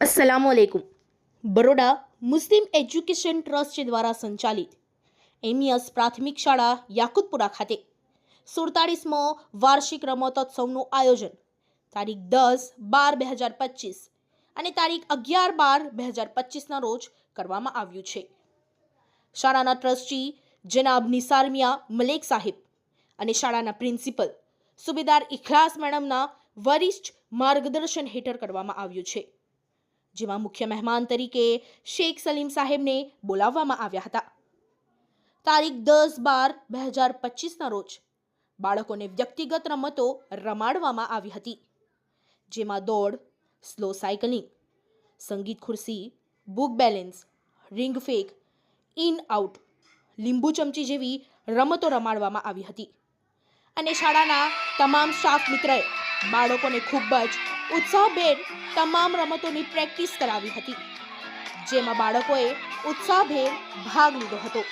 अस्सलामुअलैकुम। बड़ोड़ा मुस्लिम education trust દ્વારા સંચાલિત એમિયસ પ્રાથમિક શાળા યાકુતપુરા ખાતે 47મો વાર્ષિક રમતોત્સવનું આયોજન તારીખ 10-12-2025 અને તારીખ 11-12-2025ના રોજ કરવામાં આવ્યું છે। શાળાના ટ્રસ્ટી જનાબ નિસાર મિયા મલેક સાહેબ અને શાળાના પ્રિન્સિપલ સુબેદાર ઇખલાસ મેડમના વરિષ્ઠ માર્ગદર્શન હેઠળ કરવામાં આવ્યું છે, જેમાં મુખ્ય મહેમાન તરીકે શેખ સલીમ સાહેબને બોલાવવામાં આવ્યા હતા। તારીખ 10-12-2025ના રોજ બાળકોને વ્યક્તિગત રમતો રમાડવામાં આવી હતી, જેમાં દોડ, સ્લો સાયકલિંગ, સંગીત ખુરશી, book balance, ring fake, in out, લીંબુ ચમચી જેવી રમતો રમાડવામાં આવી હતી અને શાળાના તમામ સ્ટાફ મિત્રએ બાળકોને ખૂબ જ ઉત્સાહભેર તમામ રમતોની પ્રેક્ટિસ કરાવી હતી, જેમાં બાળકોએ ઉત્સાહભેર ભાગ લીધો હતો।